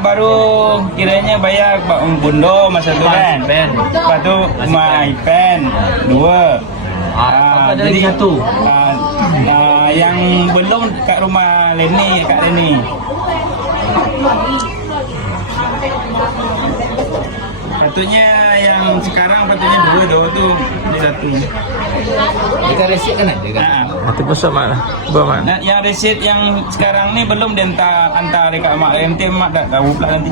baru kiranya bayar bundo masa tu kan. Lepas tu rumah Ipen 2. Jadi satu. Yang belum kat rumah Leni, Kak Leni. Patutnya yang sekarang patutnya 2 tu 1. Dekat resit kan ada kan? Itu besar mana? Berapa? Nah, yang resit yang sekarang ni belum dia hantar dekat mak. MT mak tak tahu pula nanti.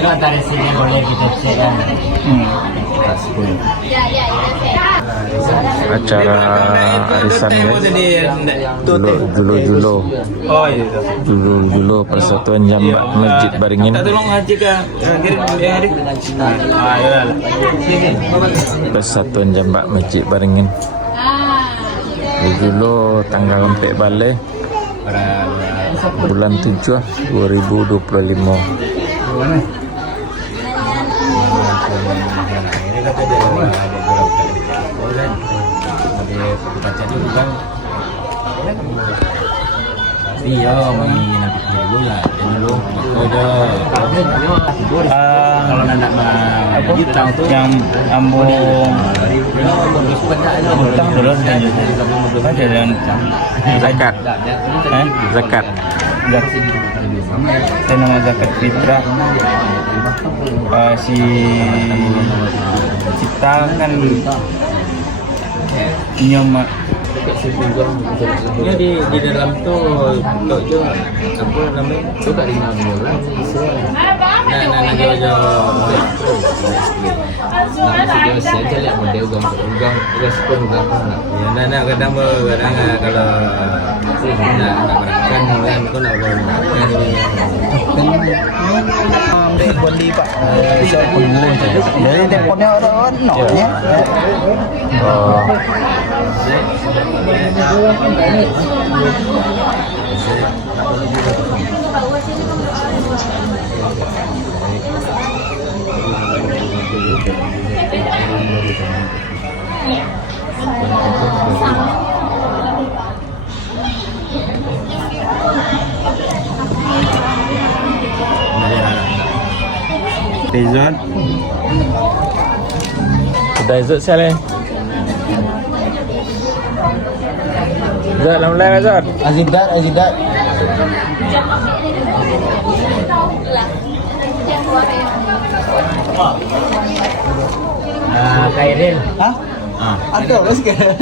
Elok hantar resit yang boleh kita cek kan. Acara arisan Julo. Oh iya. Julo Persatuan Jambak Masjid Baringin. Tak tolong haji ke kirim hari. Iyalah. Persatuan Jambak Masjid Baringin. Julo tanggal 4 Balai bulan 7 2025. Iya, mungkin nanti dulu lah. Dulu kalau nak hutang tu Yang ambung hutang dulu ada dan Zakat. Zakat. Saya nama zakat fitrah. Si Cipta kan nyoma. dia di dalam tu untuk je apa namanya tu tak 5 orang nak jauh-jauh nak saja lihat model ugang respon ugang nak kadang kalau nak berakan kan kau nak berakan Beli pak, bisa pengguna saja. Jadi telefonnya orang nolnya. Pezon. Sudah izut saya. Zat lam lai Zat. Azidat Kairil. Ada lah sekarang.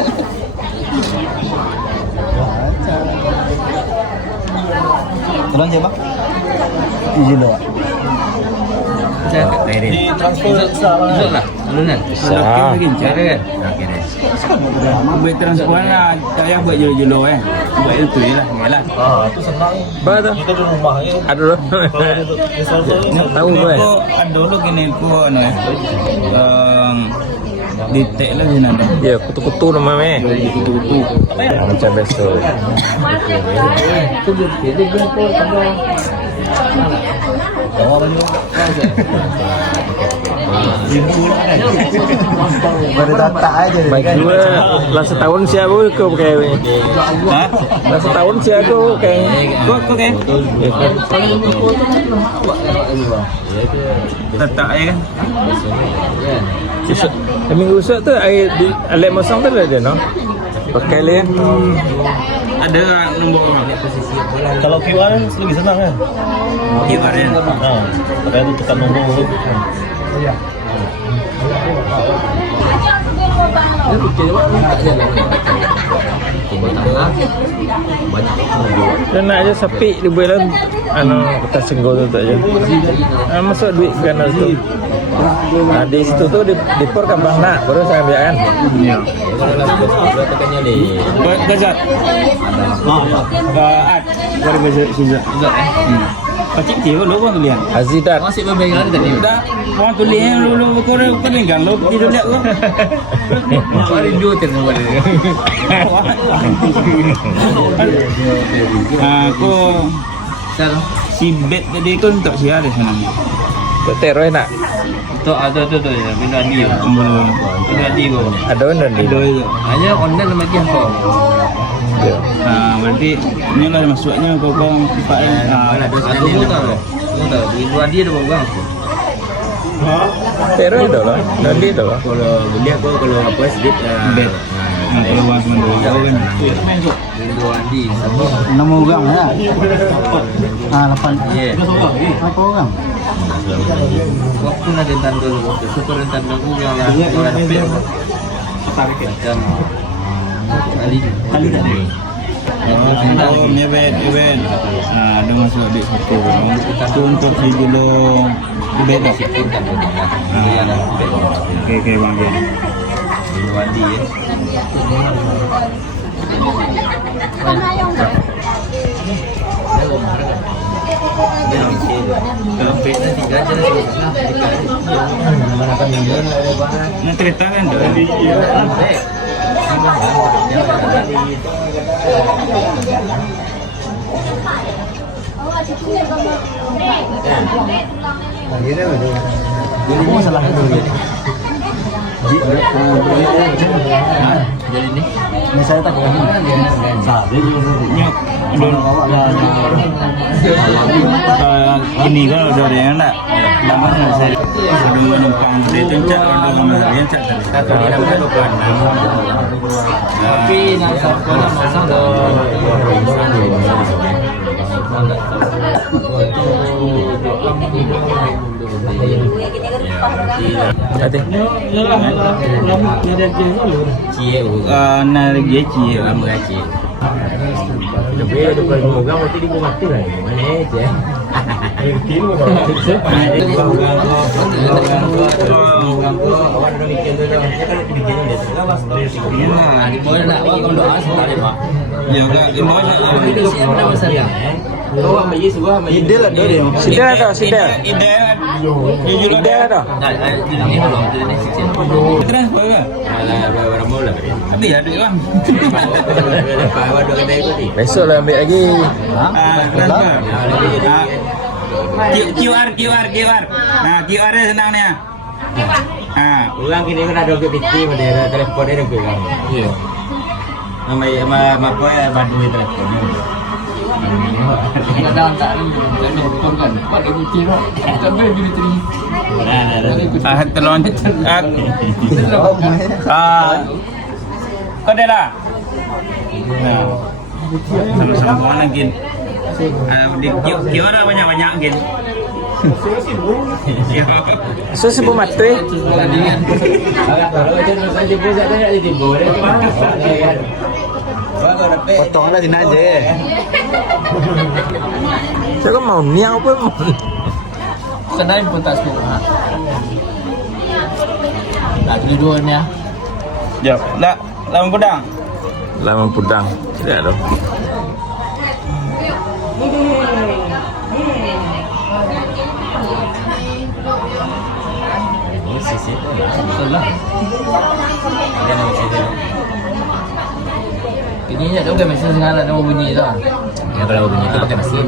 Tolong je bang. Izin doa. Di transfer izin lah. Alunan. Sah. Cara kan? Buat transpuan lah, tak payah buat jolo-jolo buat itu je lah, yalah. Itu senang. Berapa? Kita di rumah ya. Ada dulu. Tahu tu eh. Kan dulu gini ku ditek lah gini ada. Ya, kutu-kutu nama meh. Kutu-kutu. Macam biasa. Itu dia pun tambah. Baru data aja. Baik dua, lah setahun sih aku pakai. Hah? Lah setahun sih aku pakai. Kok kan? Tetap ya kan? Minggu usut tu air di alat masang tu ada no. Pakai le. Ada nombor. Kalau QR lebih senang kan? QR ya. Pakai tu tekan nombor tu. Iya. Dia fikir tak jalan. Dan nak aja sepi di bulan kita senggol tu aja. Masuk duit kan tu. Di situ tu di por kan bang nak baru saya ambil kan. Iya. Kalau tekannya di Gazat. At. Baru gazat. Pacik dia lu kan tulian. Azidat. masih berbayar tadi. Dah, orang tulis lu kau kan lu tidur lihat lu. Rindu terus. Aku si bet tadi kan tak siar di sana. Tak teroi nak. Tu ada tu ya, bila dia. Bila dia. Ada mana ni? Hanya online nama dia apa? Ya. Berarti inilah masuknya kau pipa. Ada satu tu. Sudah ribuan dia dong bang. Pero itu lah, nanti itu lah. Kalau beli aku kalau apa sedikit Bet. Kalau uang semua jauh kan. ribuan di. 6 orang ya. 8. Iya. Berapa orang? Waktu nanti tanda dulu, super tanda dulu yang lah. Macam kali tadi. Oh, nyebet. Nah, ada masuk di situ. Itu untuk si julung bet dah. Oke bang. Ribuan di ya. Nah cerita kan tuh. Jadi masalah itu. Jadi ini. Ini saya tak kau sabi Nyok. Ini kalau dari yang enggak. Nama saya sudah numpang dari Tuncak kalau dengan yang cak. Satu di dalam 26. Tapi nak sekolah masang Hati. cie Nari cie. lama cie. Tapi ada kalau moga mati di mati lah. Mana aja. ide lah dari. Sidel ada, sidel. Ide Sidel ada. transfer kan? Tapi ya duit bang. Besok lah ambil lagi. Transfer. QR. Nah, QR nya senang nih. Ulang kini kan ada ke PT ada telepon ada ke kan. Iya. Sama apa ya bantu telepon. Kadang tak telepon kan. Pak dia putih lah. Sampai dia terima. Telon. Kau dah lah. Sama-sama mana gin? Di QR banyak gin. So si mati. Potong lah sini aja. Saya kan mau niau pun. Kedai pun tak semua. Tak tujuannya. Jap, dah lama pedang. Lama pudang. Tidak ada. Ini ni ada bukan mesin sekarang ada bunyi tu. Ya kalau bunyi itu pakai mesin.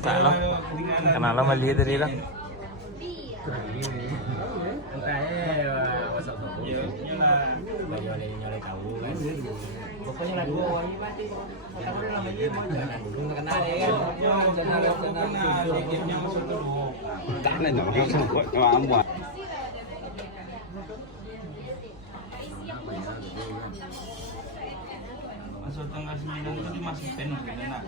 Tak lah. Kenal lah melihat tadi lah. Pokoknya lagu wangi mati. Kita boleh lama dia dulu kenal ya kan. Karena jangan sampai kelambat. Masuk tanggal 9 tadi masih penuh nak.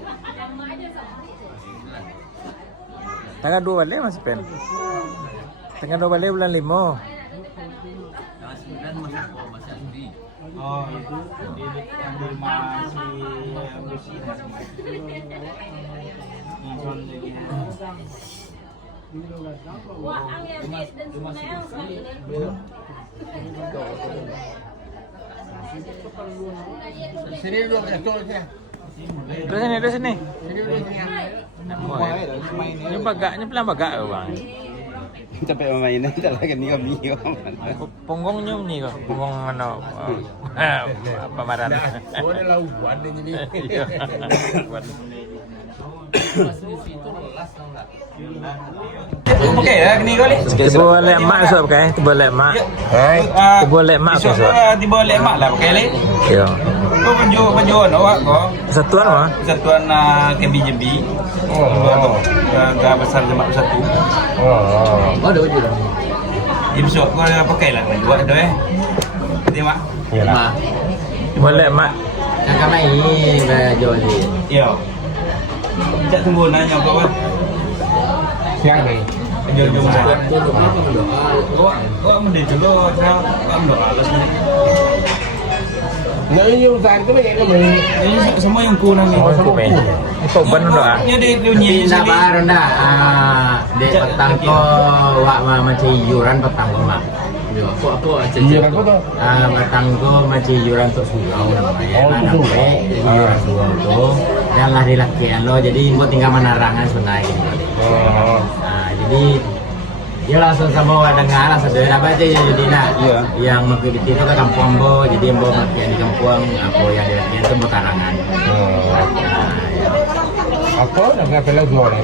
Tanggal 2 balik masih pen. Tanggal 2 balik bulan 5. Oh, itu ambil masih bersih Sini dulu betul saya. Dari sini. Ini bagaknya pelan bagak bang. Capek memainnya, kita lagi nih kami. Punggungnya ni kok, punggung ano, pamaran. Boleh lah, ada jadi. Okey ya, ni kau ni. Tiba balik mak so pakai, tiba balik mak. Tiba balik mak so. Tiba balik mak lah pakai ni. Ya. Kau baju awak kau. Satuan mah. Satuan KBJB. Gak besar Jemaah Bersatu. Oh, ada baju dah. Dia besok kau pakai lah baju awak tu Tengok. Mak. Balik mak. Kakak main baju ni. Ya. Tak tunggu nanya kau kan. Siang ni. Jom saya. Untuk apa berdoa? Kau mesti dulu saya berdoa lah sini. Nak yung saan ko ba yan kami? Ini semua yang ku nang ni. Oh, aku main. Itu ban doa. Nya dia bunyi Hindi na ba ron na? De petang ko wa macam yuran petang ko mak. Apa yuran ko to? Petang ko macam yuran untuk surau namanya. Namanya yuran surau tu. Dan laki-lakian lo jadi mau tinggal menarangan sebenarnya gitu. Jadi dia langsung sama orang dengar lah sedih apa aja jadi nak yang mengikuti itu ke kampung bo jadi bo yang di kampung apa yang di lakian itu mau tarangan. Apa dengan pelau dua ni?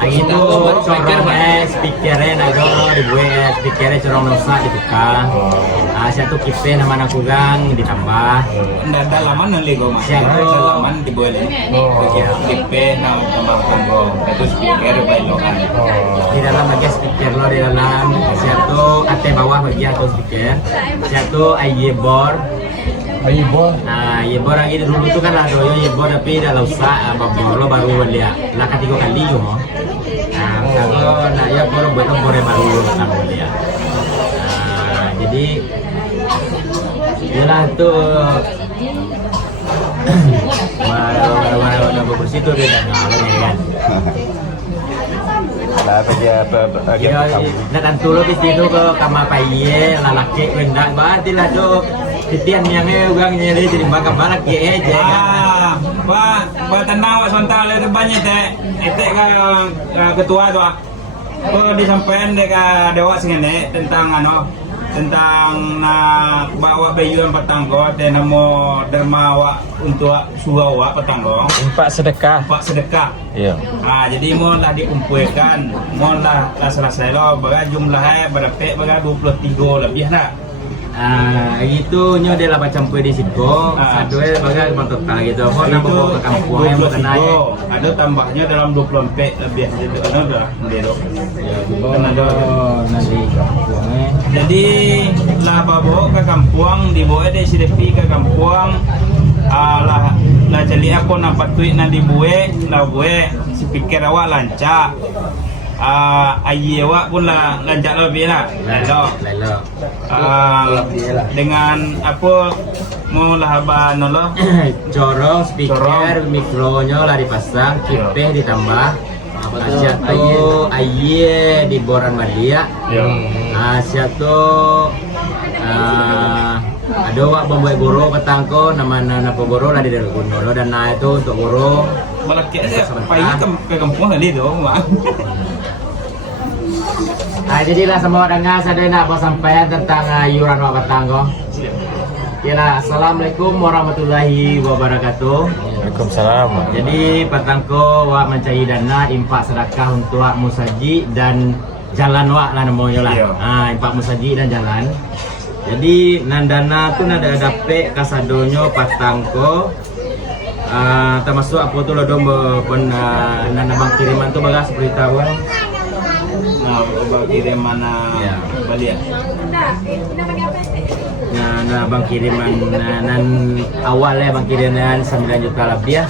Itu corongnya speakernya nago dibuat speakernya corong nusa dibuka. Satu kipe nama anak kugang ditambah. Ndak dalaman nang lego mas. Dalaman diboleh. Kipe nama tambahkan go. Itu speaker bailokan. Di dalam bagian speaker lo di dalam satu ate bawah bagian atau speaker. Satu board. Yebor. Nah, yebor lagi dulu tu kan ada yebor tapi dah usah babor lo baru lihat. Lah ketiga kali yo. Nah, kalau nak ya baru buat baru datang lihat. Nah, jadi ialah tu mana bersih tu dia dah kan. Lah apa dia nak tentu lo di situ ke kamar paye lalaki rendah berarti lah tu titian yang orang nyari jadi makan balak ye aja. Pak tenang awak sebentar le banyak teh. Etek ketua tu Kau disampaikan dekat dewa sini tentang tentang bawa bayuan petanggo dan namo derma awak untuk surau awak petanggo. Impak sedekah. Impak sedekah. Ya. Jadi mohonlah dikumpulkan, mohonlah selesai lo. Berapa jumlahnya berapa 23 lebih nak. Itu nyo dia lah macam di situ. Sadue bagai total gitu. Mau nak bawa ke kampung yang berkenanya. Ada tambahnya dalam 24 lebih gitu. Ada dia. Nanti kampungnya. Jadi lah bawa ke kampung, dibawa dari CDP ke kampung. Lah jadi aku nampak tweet nak dibuat, lah buat speaker awak lancar. Ayi awak pun lah lancar lebih lah. Lalu. Dengan apa mau lah abah noloh. Corong speaker mikronya lah dipasang, kipe ditambah. Satu ayi di boran Madia. Satu ada wak pembuat guru petangko nama pemburu lah di dalam gunung dan itu untuk guru. Malah kira pergi ke kampung kali tu mak. Jadilah semua dengar saya nak sampaikan tentang yuran wak petangko. Kira assalamualaikum warahmatullahi wabarakatuh. Waalaikumsalam. Jadi petangko wak mencari dana impak sedekah untuk wak musaji dan jalan wak lah namanya lah. Impak musaji dan jalan. Jadi nandana tu nada dapat kasadonyo petangko. Termasuk apa tu lah dong nanda bang kiriman tu bagas beritahu. Bang kiriman balik. Nah bang kiriman nan awalnya bang kiriman 9 juta lebih ya.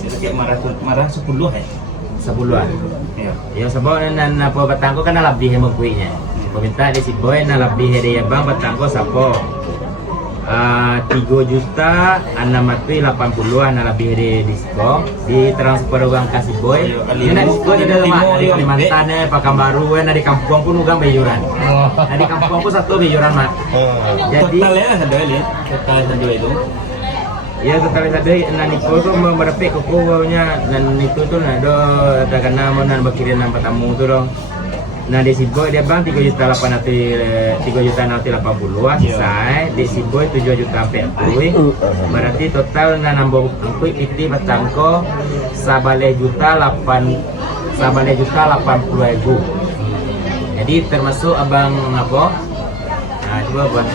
Sedikit marah 10 ya. 10-an. Ya sebab nan apa petangko kan lebih mengkuinya. Peminta di si boy na lebih dia bang petangko sapo. 3 juta 680-an lebih di diskon di transfer uang kasih boy. Ini nak diskon ada rumah dari Kalimantan Pekanbaru di kampung pun uang bayuran. Di kampung pun satu bayuran mak. Jadi totalnya ada ni. Total itu. Ya total ada nan itu tu berapa koko bawanya dan itu tu nado ada kena mau nan bakirin nampak tamu tu dong. Nah di Siboy dia bang 3.880 sisa di Siboy 7.40 berarti total na nambah angkui piti batangko sabale juta 80.000. Jadi termasuk abang apa? Nah coba buat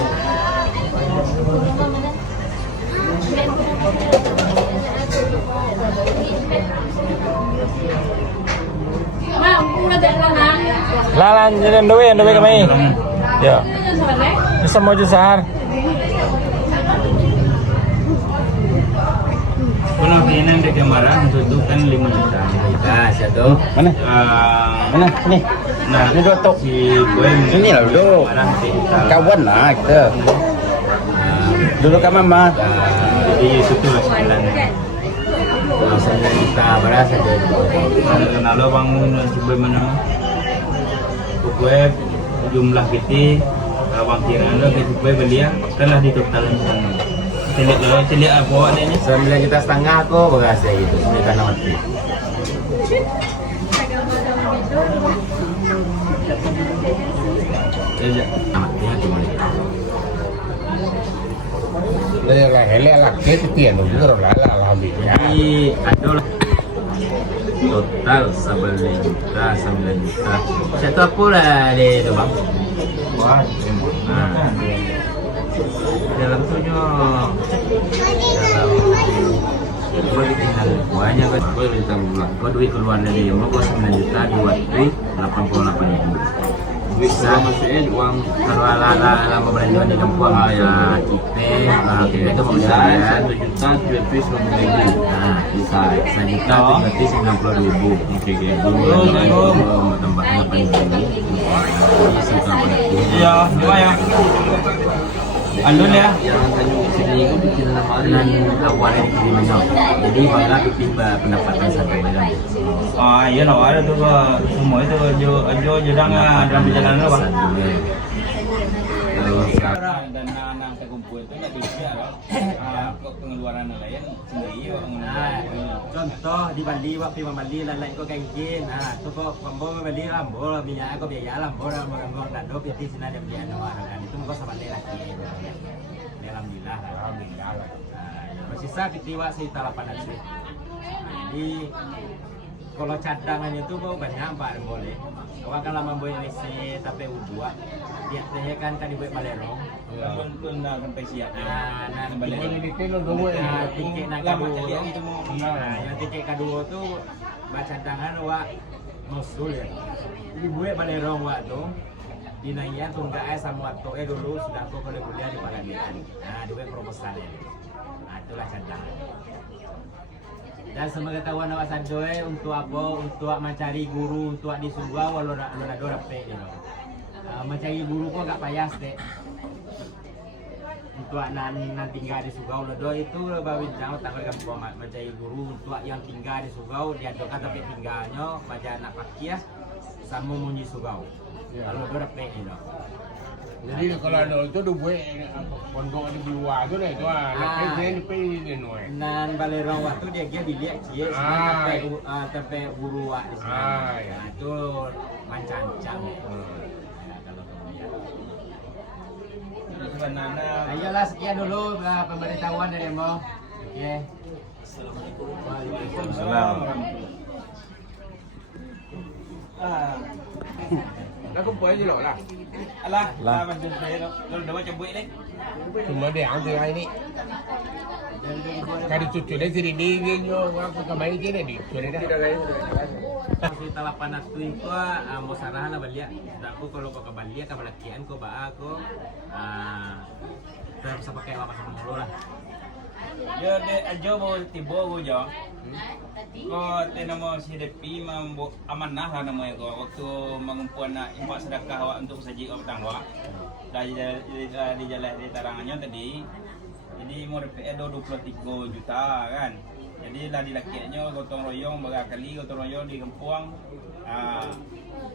Lalan jalan duwe kami. Ya. Bisa mau sahar. Kalau kainan di kemaran itu kan 5 juta. nah satu. Mana? Mana? Sini. Nah, Ini dua tok. si gue Sini lah duduk. Kawan lah kita. Duduk sama mama. Jadi itu tuh 9. 9 juta berasa jadi. Kenal lo bangun si gue mana? Gue jumlah kita bang kiran lo kita gue beli ya, telah ditotalin sana. Celik apa ini? 9,5 juta kok berasa itu sudah tanah mati. Ya, Amatnya cuma Đây là hệ lẽ là kết cái tiền của chúng tôi là làm gì jadi adalah total 9 juta. Satu apa lah dia tu bang? wah, Dalam tu nyo dalam tinggal banyak kan gue minta pulang gue duit keluar dari mau gue 9 juta buat duit 88.000 bisa uang kalau ala pembelanjaan di kampung ya kita itu mau jalan 7 juta 750.000 nah bisa 1 juta 790.000 oke mau tambah apa ini iya, gimana ya? Alun ya? dan awalnya diterima jadi malah tiba pendapatan satu bulan. Ah, iya no, ada tuh semua itu ajo jedang dalam perjalanan apa? Terus Dan anak terkumpul itu nggak bisa loh. Pengeluaran lain sendiri. contoh di Bali waktu Bali lain kok kayak gini nah tuh kok pembom Bali lambo minyak aku biaya lambo dan do piti sini ada biaya kan itu kok sama lagi alhamdulillah bersisa piti wak sih talapan sih jadi kalau cadangan itu kok banyak pak boleh kalau kan lama boleh WC tapi U2 tiap teh kan dibuat balerong Pun akan pesiak. nah Ini lo dulu ya. tiket nak Lama kedua kali itu mau. nah yang tiket kedua tuh baca tangan wak musul ya jadi buat balerong wak tuh dinaikan tunggai sama waktu dulu sudah aku boleh kuliah di Pagadian nah dibuat proposalnya nah itulah cadangan dan sebagai tahuan awak sadoe untuk apa untuk mencari guru untuk di Sugau walau ada dapat gitu mencari guru kok gak payah deh untuk nan tinggal di Sugau lodo itu bawa jauh tanggal kampung mencari guru untuk yang tinggal di Sugau dia dokan tapi tinggalnya baca anak pakia sama munyi Sugau kalau do dapat gitu Jadi kalau ada itu udah gue pondok di luar tu deh tu nak kerja di nuai. nan balerong waktu dia dilihat cie sampai guru wak di sana nah itu mancang-mancang ayolah sekian dulu pemberitahuan dari Mo. Oke. Waalaikumsalam. Nó cũng quay như lỗi là Alah, lah macam saya lo dah macam buat ni. cuma dia ang tu ini. Kalau cucu dia sini dia nyo aku kembali je ni. Sudah dah. Si talapan itu itu mau sarahan apa dia? Aku kalau kau kembali ke balakian kau bawa aku saya bisa pakai apa sama dulu lah. Dia ajo mau tiba aja. Ko tenamo si Depi mambo amanah lah namanya ko waktu mengumpulan infak sedekah awak untuk saji awak tangwa. Di jalan di tarangannya tadi. Jadi mau dapat 23 juta kan. Jadi lah di lakiannya gotong royong berkali gotong royong di Kempuang.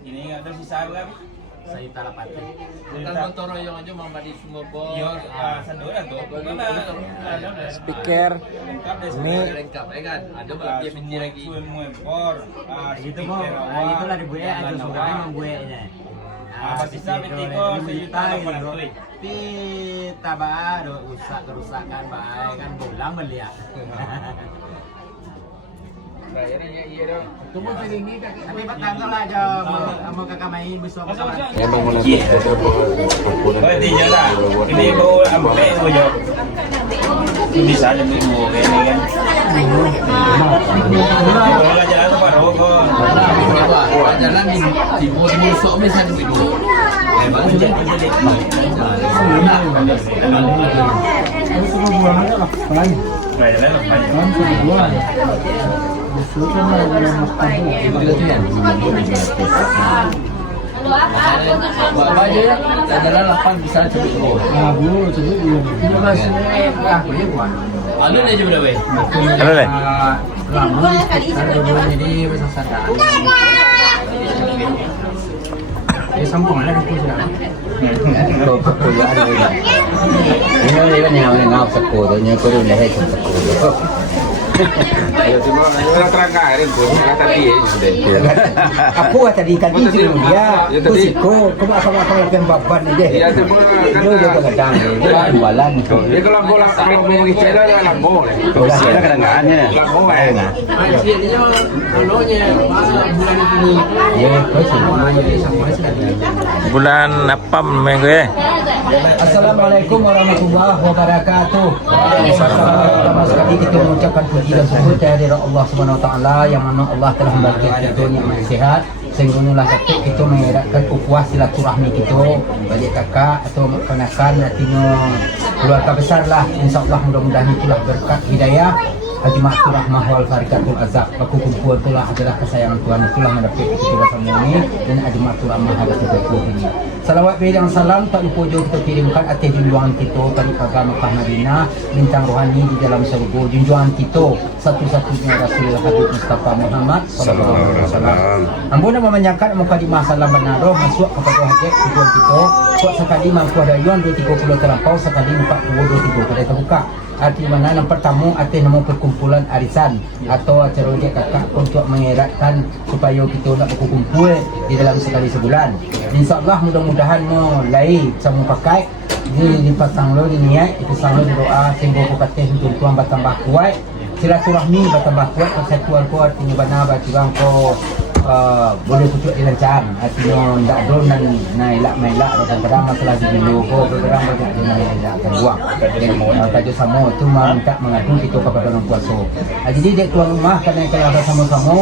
Ini ada sisa berapa? Sayuta Lapati. Kalau toro yang aja mama di semua bos. Yo, sanduran tuh. Speaker, mic, Lengkap ya kan? Ada berapa dia pinggir lagi? Gitu kok. Itulah di buaya itu sebenarnya memang buayanya. Pasti sampai tiko sejuta gitu. Tapi tabah ada usak kerusakan baik kan pulang beliau. Tunggu sini kan. Tapi petang lah aja mau kakak main besok. Emang mana Oh, tiga lah. Ini bawa sampai saja. Bisa aja beli buah ini kan. Kalau jalan tuh baru kok. Jalan di busuk misalnya begitu. Bapak aja ya, jalan 8 bisa cepet dulu. Alun aja udah weh. halo deh. Jadi besok sadar. Sambung ada di sudah. Ini kan yang ngap sekolah, nya ko rin lahat sa sekolah. Ya semua orang terangkarin pun kata dia sudah. Aku tadi kan ini dia, kusiko, apa lagi baban aja. Iya semua Itu dia kadang balan. Dia kalau bola kalau mau bicara lah boleh. Udah ada kadang-kadangnya. Lah boleh. Akhirnya alonya bulan ini. Ya, kusi. Bulan apa minggu ya? Assalamualaikum warahmatullahi wabarakatuh. Assalamualaikum kita mengucapkan puji dan syukur kehadirat Allah Subhanahu wa taala yang mana Allah telah memberikan kita nikmat sehat sehingga inilah dapat kita mengeratkan ukhuwah silaturahmi kita balik kakak atau keponakan artinya keluarga besar lah, insyaallah mudah-mudahan itulah berkat hidayah Ajma'atul rahmah wal farikatul azab. Aku kumpul itulah adalah kesayangan Tuhan, itulah mendapat kita bersama ini dan Ajma'atul rahmah hadap kita ini. Salawat dan salam tak lupa juga kita kirimkan atas junjungan kita tadi pada Mekah Madinah, bintang rohani di dalam surga, junjungan kita satu-satunya Rasulullah Habib Mustafa Muhammad sallallahu alaihi wasallam. Ampun nama menyangkat mukadimah salam benar masuk kepada hajat tujuan kita. Kuat sekali mampu ada yuan 230 terlampau sekali 42 pada terbuka. Arti mana yang pertama arti nama perkumpulan arisan atau acara ojek kakak untuk mengeratkan supaya kita nak berkumpul di dalam sekali sebulan. InsyaAllah mudah-mudahan mulai sama pakai di pasang lo di niat itu pasang lo di doa sehingga aku kata untuk tuan bertambah kuat silaturahmi bertambah kuat persatuan ko artinya benar bagi bang ko boleh pucuk dilancang artinya tak ada naik melak kadang-kadang masalah di dulu ko kadang-kadang banyak di naik akan buang tajuk sama itu minta mengadu kita kepada orang kuasa. Jadi dek tuan rumah kadang kalau ada sama-sama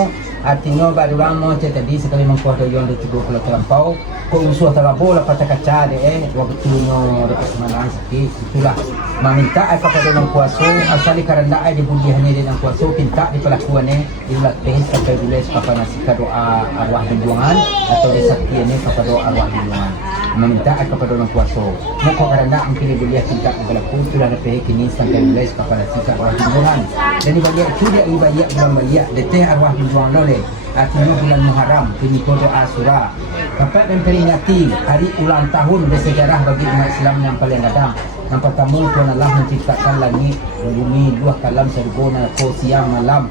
artinya baru lama tadi sekali mengkuat yang di 30 terlampau ko usuh terlampau lepas kaca deh waktunya dapat semalam sikit itulah meminta kepada orang kuasa asal karena ada dibudi hanya dengan kuasa minta di pelakuannya dilatih sampai bulan kapan nasika doa arwah junjungan atau disakti ini kepada doa arwah junjungan meminta kepada orang kuasa maka karena mungkin boleh minta berlaku sudah ada pihak ini sampai bulan kapan nasika arwah junjungan dan dibayar itu dia ibadah bulan bayar deteh arwah junjungan oleh artinya bulan Muharram ini kode Asyura dapat memperingati hari ulang tahun bersejarah bagi umat Islam yang paling ada. Yang pertama Tuhan Allah menciptakan langit dan bumi dua kalam sergona ko siang malam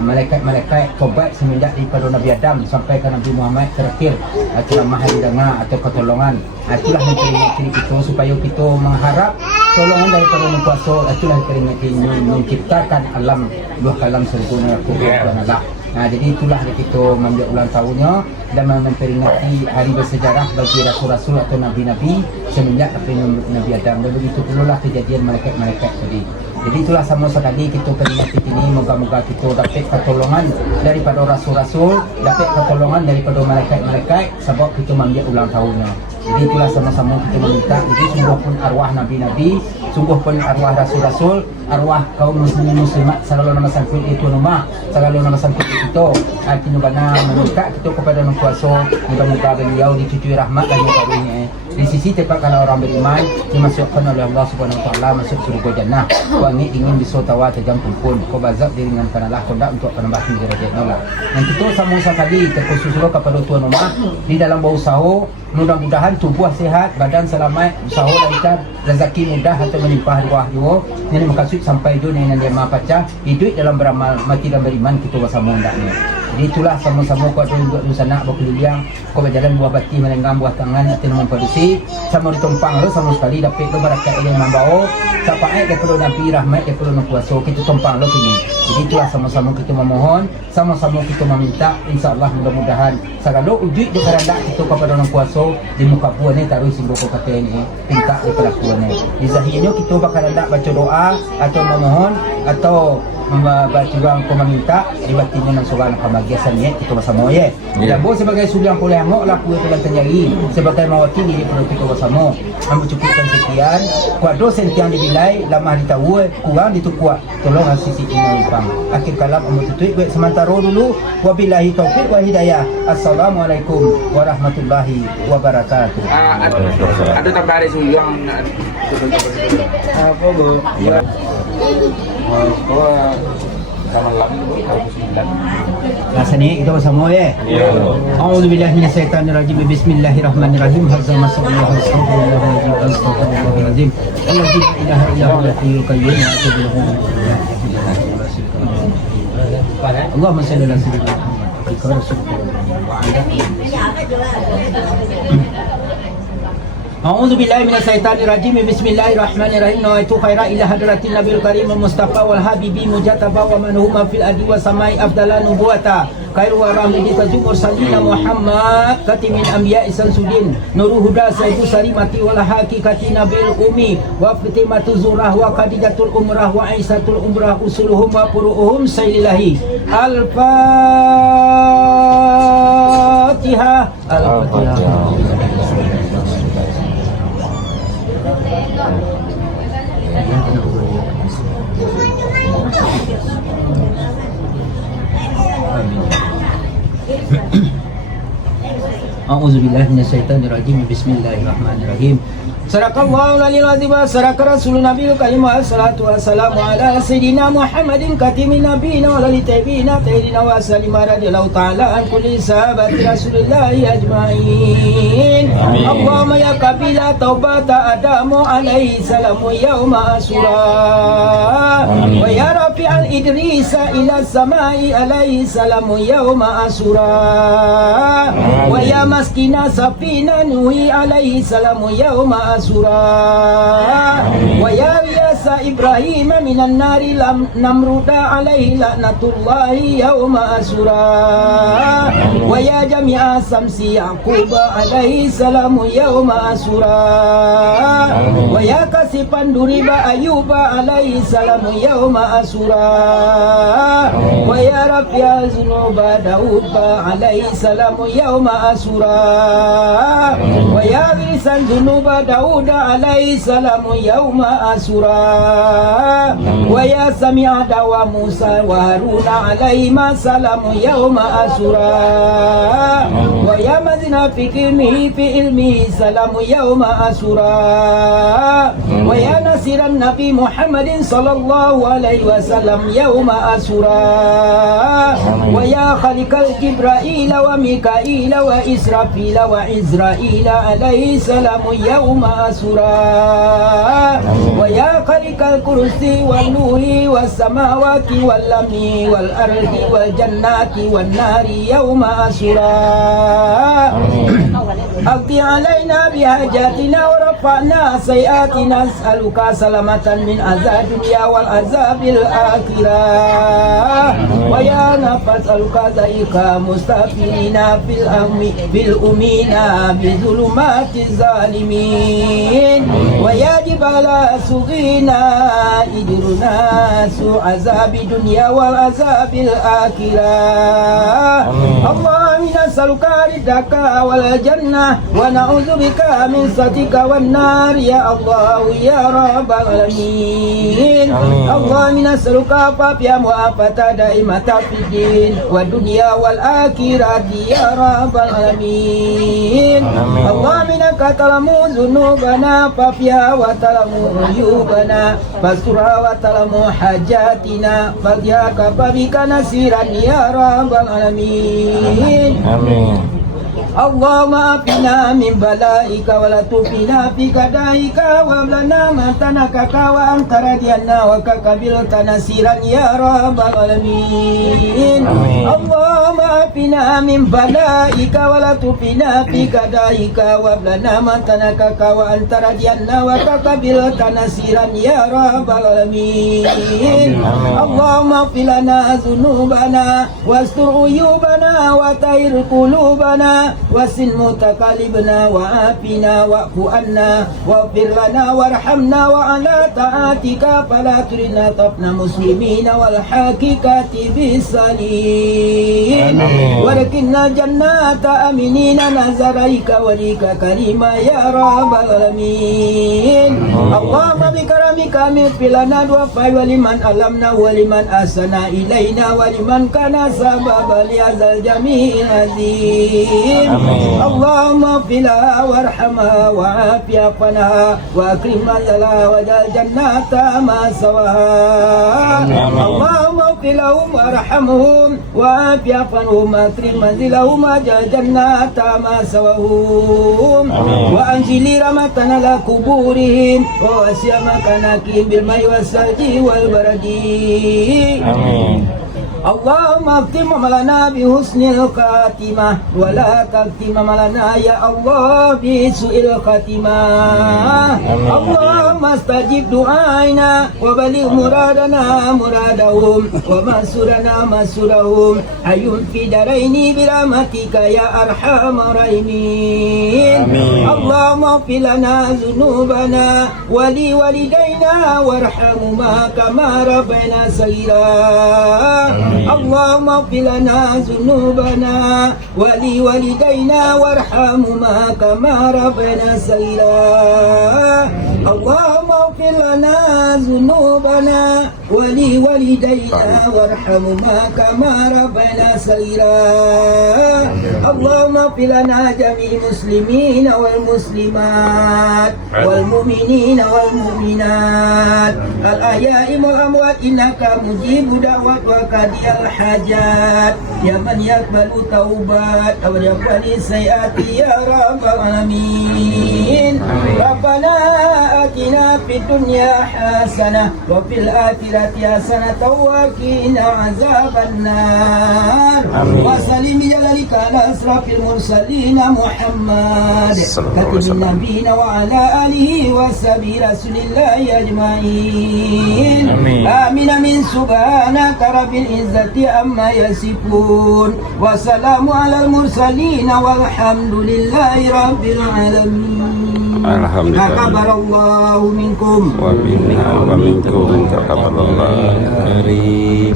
malaikat-malaikat tobat semenjak daripada Nabi Adam sampai ke Nabi Muhammad terakhir itulah mahadidanga atau pertolongan itulah memperingati kita supaya kita mengharap tolongan daripada Yang Kuasa itulah memperingati menciptakan alam dua kalam sergona ko Tuhan Allah. Jadi itulah kita mengambil ulang tahunnya dan memperingati hari bersejarah bagi rasul-rasul atau nabi-nabi semenjak Nabi Adam dan begitu pula kejadian malaikat-malaikat tadi. Jadi itulah sama sekali kita peringati ini moga-moga kita dapat pertolongan daripada rasul-rasul, dapat pertolongan daripada malaikat-malaikat sebab kita mengambil ulang tahunnya. Jadi itulah sama-sama kita meminta. Jadi sungguh pun arwah nabi-nabi, sungguh pun arwah rasul-rasul, arwah kaum muslimin muslimat selalu nama sangkut itu rumah, selalu nama sangkut itu. Kita bana meminta kita kepada Yang Kuasa, mudah-mudahan beliau dicucui rahmat dan karunia. Di sisi tempat kalau orang beriman dimasukkan oleh Allah Subhanahu Wa Taala masuk surga jannah. Wangi ingin bisawtawa tajam kumpul. Kau bazak diringankan Allah kondak untuk penambah derajat nolak. Dan kita sama sekali terkhusus kepada tuan rumah di dalam berusaha, mudah-mudahan tubuh sehat, badan selamat, usaha lancar, rezeki mudah atau melimpah ruah juga. Ini makasud sampai dunia yang dia maha pacah, hidup dalam beramal, mati dan beriman kita bersama hendaknya. Jadi itulah sama-sama kau ada untuk sana berkeliling, kau berjalan buah bati melenggang buah tangan atau memproduksi, sama ditumpang lo sama sekali dapat lo barakat yang membawa, sampai daripada Nabi rahmat daripada Yang Kuasa kita tumpang lo kini. Jadi itulah sama-sama kita memohon, sama-sama kita meminta, insya-Allah mudah-mudahan segala wujud di kehendak kita kepada Yang Kuasa di muka buah ni taruh singgung kata ini minta di kelakuan ni. Di zahirnya kita bakal hendak baca doa atau memohon atau membaca orang ko meminta di batinnya ng surah kebahagiaan ni kita bersama ya. Dan bo sebagai suliang kuliah ngok laku itu dan terjadi sebagai mewakili perlu kita bersama. Ambil cukupkan sekian. Kuat dosen yang dibilai lama ditahu kurang ditukuat. Tolong asisi ini bang. Akhir kalam ambil tutup buat sementara dulu. Wabillahi taufiq wa hidayah. Assalamualaikum warahmatullahi wabarakatuh. Ada tambahan suliang. Apa bu? Ya. Rasanya kita bersama ya. A'udzubillahi minasyaitonirrajim. Bismillahirrahmanirrahim. Hadza masallallahu astagfirullahaladzim. Alladzi la ilaha illa huwal hayyul qayyum wa atubu ilaih. Allahumma shalli ala sayyidina A'udzu billahi minasyaitonir rajim. Bismillahirrahmanirrahim. Nawaitu khaira ila hadratin nabiyil karim mustafa wal habibi mujataba wa man huma fil ardi wa samai afdala nubuwata khairu wa rahmati tajumur salina Muhammad katimin anbiya samsudin nurul huda sayyidu sarimati wal haqiqati nabil umi wa fatimatu zurah wa khadijatul umrah wa aisatul umrah usuluhum wa furuhum sayyidillahi al-fatihah al-fatihah. A'udzubillahi minasyaitonirrajim. Bismillahirrahmanirrahim. Sadaqallahu al-aliyyil azim wa sadaqa rasulun nabiyul karim wa salatu wassalamu ala sayyidina Muhammadin katimin nabiyina wa alihi tayyibina tayyibina wa sallim radhiyallahu ta'ala an kulli sahabati rasulillahi ajma'in. Allahumma ya qabila taubata adamu alaihi salamu yawma asura wa ya rafi'al idrisa ila samai alaihi salamu yawma asura wa ya maskina safina nuhi alaihi salamu yawma asura wa ya riyasa Ibrahim minan nari lam namruda alaihi laknatullahi yawma asura wa ya jami'a samsi Yaqub alaihi salamu yawma asura wa ya kasifan duriba Ayuba alaihi salamu yawma asura wa ya rafi'a zunuba Daud alaihi salamu yawma asura wa ya risan zunuba Daud alaihi salamu yawma asura wa ya sami'a dawa Musa wa Haruna alaihi salamu yawma asura wa ya mazina fi ilmihi salamu yawma asura wa ya nasiran Nabi Muhammadin sallallahu alaihi wasallam yawma asura wa ya khalikal Jibril wa Mikail wa Israfil wa Izrail alaihi salamu yawma asura wa ya khalikal kursi wal nuhi was samawati wal lamni wal ardi wal jannati wan nari yawma asura Aqdi alaina bihajatina wa rafa'na sayatina as'aluka salamatan min azab dunya wal azabil akhirah wa ya nafas aluka zaika mustafirina fil umina bi zulumatiz zalimin wa ya jibala sughina idruna su azabi dunya wal azabil akhirah Allah minas nas'aluka ridaka wal jannah wa na'udzubika min sakhatika wan nar ya Allah ya rabbal alamin. Allah nas'aluka afiyatan wa afata daimata fid din wa dunya wal akhirati ya rabbal alamin. Allah minaka talamu dzunubana fafia wa talamu uyubana fasura wa talamu hajatina fadyaka babika nasiran ya rabbal alamin. Allahumma afina min balaika wa la tufina fi kadaika wa lana matanaka wa antara dianna wa kakabil tanasiran ya rabbal alamin. Allahumma afina min balaika wa la tufina fi kadaika wa lana matanaka wa antara dianna wa kakabil tanasiran ya rabbal alamin. Allahumma filana dzunubana wastur uyubana wa tahir qulubana wasin mutakalibna wa afina wa'fu anna waghfir lana warhamna wa ala ta'atika fala turina tafna muslimina wal hakikati bisalin walakinna jannata aminina nazaraika walika karima ya rabbal alamin. Allahumma bikaramika min filana dua fai waliman alamna waliman asana ilaina waliman kana sababa liazal jami'il azim. Allahumma fila warhamha wa afiyafana wa akrim manzala wa jannata ma sawaha. Allahumma filahum warhamhum wa afiyafanhum wa akrim manzilahum wa jannata ma sawahum wa anjili ramatan ala kuburihim wa wasya makanakim bil mai wasalji wal baradi. Allahumma khtim malana bi husnil khatimah wa la takhtim malana ya Allah bi su'il khatimah. Allahumma stajib du'aina wa baligh muradana muradahum wa masurana masurahum hayyun fi daraini bi rahmatika ya arhamar rahimin. Allahumma fil lana dzunubana wa li walidaina warhamhuma kama rabbayana saghira. Allahumma ighfir lana dzunubana wa li walidayna warhamhuma kama rabbayana saghira. Allahumma ighfir lana dzunubana wa li walidayna warhamhuma kama rabbayana saghira. Allahumma ighfir lana jami'il muslimina wal muslimat wal mu'minina wal mu'minat al ahya'i wal amwat innaka mujibu da'wat wa al hajat ya man yaqbalu taubat wa yaqbalu sayiati ya rabbal alamin. Rabbana atina fid dunya hasanah wa fil akhirati hasanah wa qina azabannar. Wa salim jalalika ala asrafil mursalin Muhammad katibin nabiyina wa ala alihi wa sahbihi rasulillahi ajmain. Amin amin subhanaka rabbil izzati amma yasifun wa salamu alal mursalin walhamdulillahi rabbil alamin. Alhamdulillah. Taqabbalallahu minkum Wa minna wa minkum taqabbalallahu karim.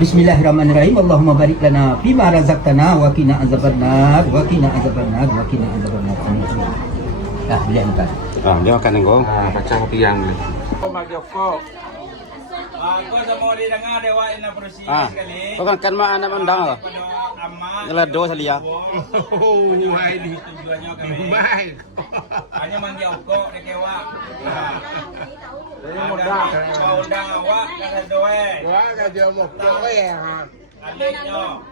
Bismillahirrahmanirrahim. Allahumma barik lana fima razaqtana wa qina azabannar wa qina azabannar wa qina azabannar. Dah boleh makan. Dia makan engkau. Baca kopi yang Aku sama dia dengar dewa ina bersih sekali. Kau kan mak anak mandang lah. Ngelado salia. Ini tujuannya kami. Baik. Hanya mandi okok dekewa. Mau undang awak kata doe. Wah, dia mau kau ya. Adiknya.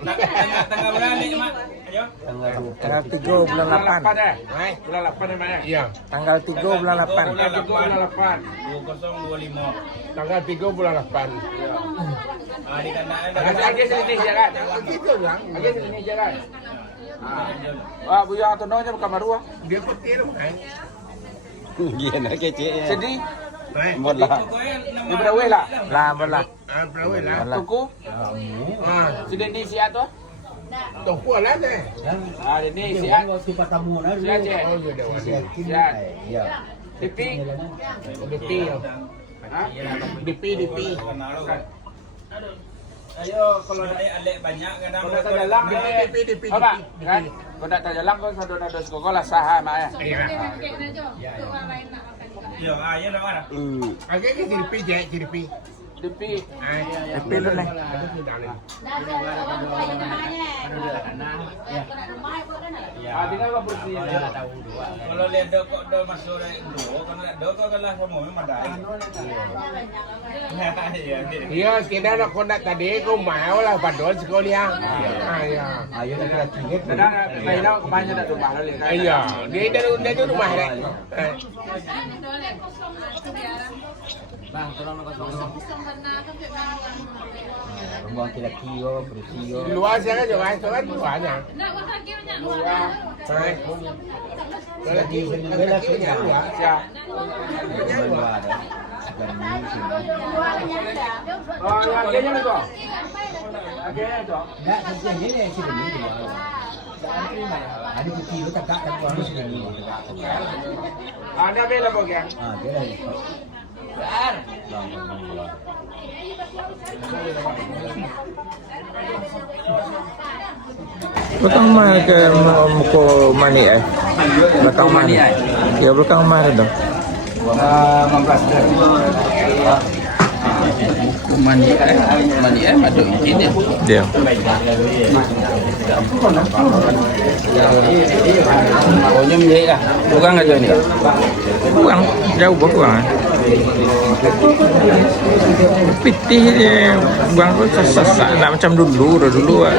Tengah bulan ni mak. Ayo. Tanggal 3 bulan 8. Bulan 8 namanya. Iya. Tanggal 3 bulan 8. Bulan 8. 2025. Tanggal 3 bulan 8. Di kandang. Agak sini jalan. Begitu bang. Agak sini jalan. Wah, Buya Antononya bukan Marwah. Dia petir kan. Gimana kece. Sedih. Bola. Di Beraweh lah. Lah bola. Berapa lah? Tuku. Sudah di siat tu. Toko lah deh. Ini siat. Sifat tamu na. Siat je. Oh, dia dah. Siat. Ya. Dipi. DP. DP. Ayo kalau ada alek banyak kadang Kau nak terjalan ke DP. Apa? Kan? Kau nak terjalan kau satu kau lah sah mak ya. Iya. Yo, ayo dah mana? Agak ke DP. DP. DP tu ni. Ah, tinggal apa bersih. Kalau lihat dok kok do masuk dari dua, kalau lihat dok kok kalah semua memang dah. Iya, Iya, kita nak kondak tadi kau mau lah padahal sekolah. Iya. Ayo kita tinggal. Kadang lain nak kemana nak rumah lah. Iya, dia tu rumah dah. Bang, tolong nak kosong. Buang kilo, bersih. Di luar saya kan juga luarnya. Kalau di bela punya luar, siap. Oh, akhirnya ni kau. Akhirnya tu. Enggak, seperti ini sih begini. Ada putih lu tak buang lu sini. Ada bela bagian. Ah, dia dah. Belakang mana ke muka mani eh? Belakang mani eh? Ya belakang mana tu? Mani ada ini. Dia. Pokoknya milik lah. Bukan aja ni. Kurang, jauh berkurang. Pitih dia buang tu sesak nak macam dulu ah.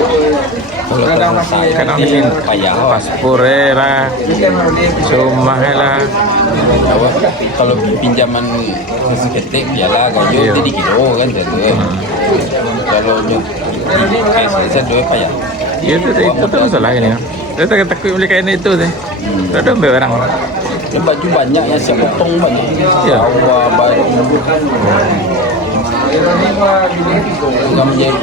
Kadang ni paspor lah, rumah lah. Kalau pinjaman seketik ialah gayo jadi kilo kan tu. Kalau saya dua payah. Itu tu masalah ni. Saya takut beli kain itu deh. Tak ada ambil orang. Dan baju banyak yang siap potong banyak. Ya. Awal baju. Bukan menjadi.